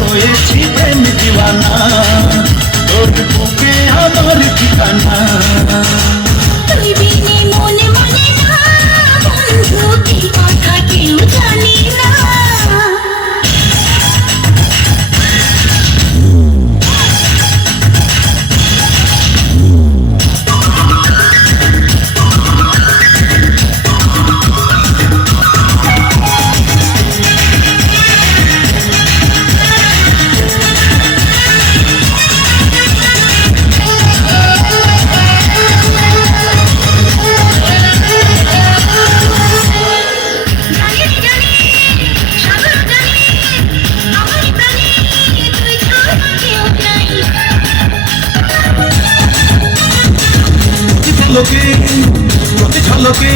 হয়েছি প্রেম দিওয়ানা, তোর বুকে আমার ঠিকানা। তুই বিনে মনে মনে না বন্ধু, কি কথা কেউ জানি না। প্রতি ঝলকে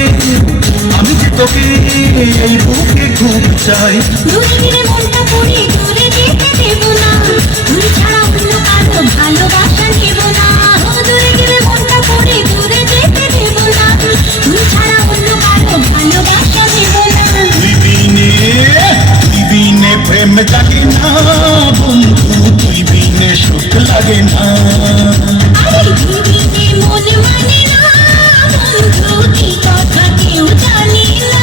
আমি যে তোকে এই বুকে খুব চাই। দূরে গেলে মনটা পড়ে দূরে যেতে দেব না, তুই ছাড়া অন্য কারো ভালোবাসা নেব না। দূরে গেলে মনটা পড়ে দূরে যেতে দেব না, তুই ছাড়া অন্য কারো ভালোবাসা নেব না। তুই বিনে প্রেম জাগে না বন্ধু, তুই বিনে সুখ লাগে না। আরে তুই বিনে মন মানে না বন্ধু, কি কথা কেউ জানি না।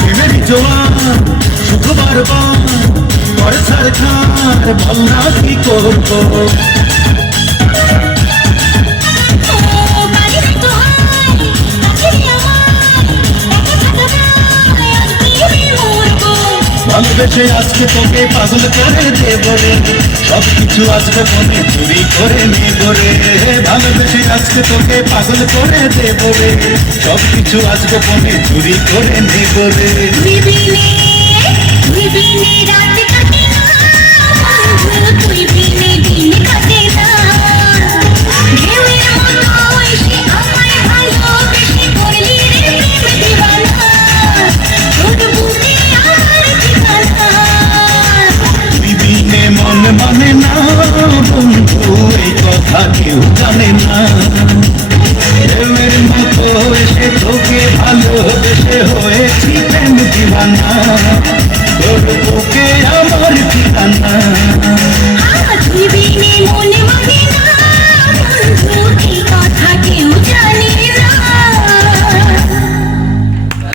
প্রেমের জোয়ার শুধু বারবার পরে সরকার বল না কি করবো। ভালোবেসে আজকে তোকে পাগল করে দেব রে, সবকিছু আজকে মনে চুরি করে নেব রে। ভালোবেসে আজকে তোকে পাগল করে দেব রে, সবকিছু আজকে মনে চুরি করে নেব রে। তুই বিনে রাত কাটে না বন্ধু, তুই বিনে দিন কাটে না। ঢেউয়ের মতো এসে আমায় ভালোবেসে করলি রে প্রেম দিওয়ানা, তোর বুকে আমার ঠিকানা। তুই বিনে মন মানে না বন্ধু, এই কথা কেউ জানে না। ঢেউয়ের মতো এসে তোকে ভালোবেসে হয়েছি প্রেম দিওয়ানা, তোর বুকে আমার ঠিকানা। তুই বিনে মনে মানে না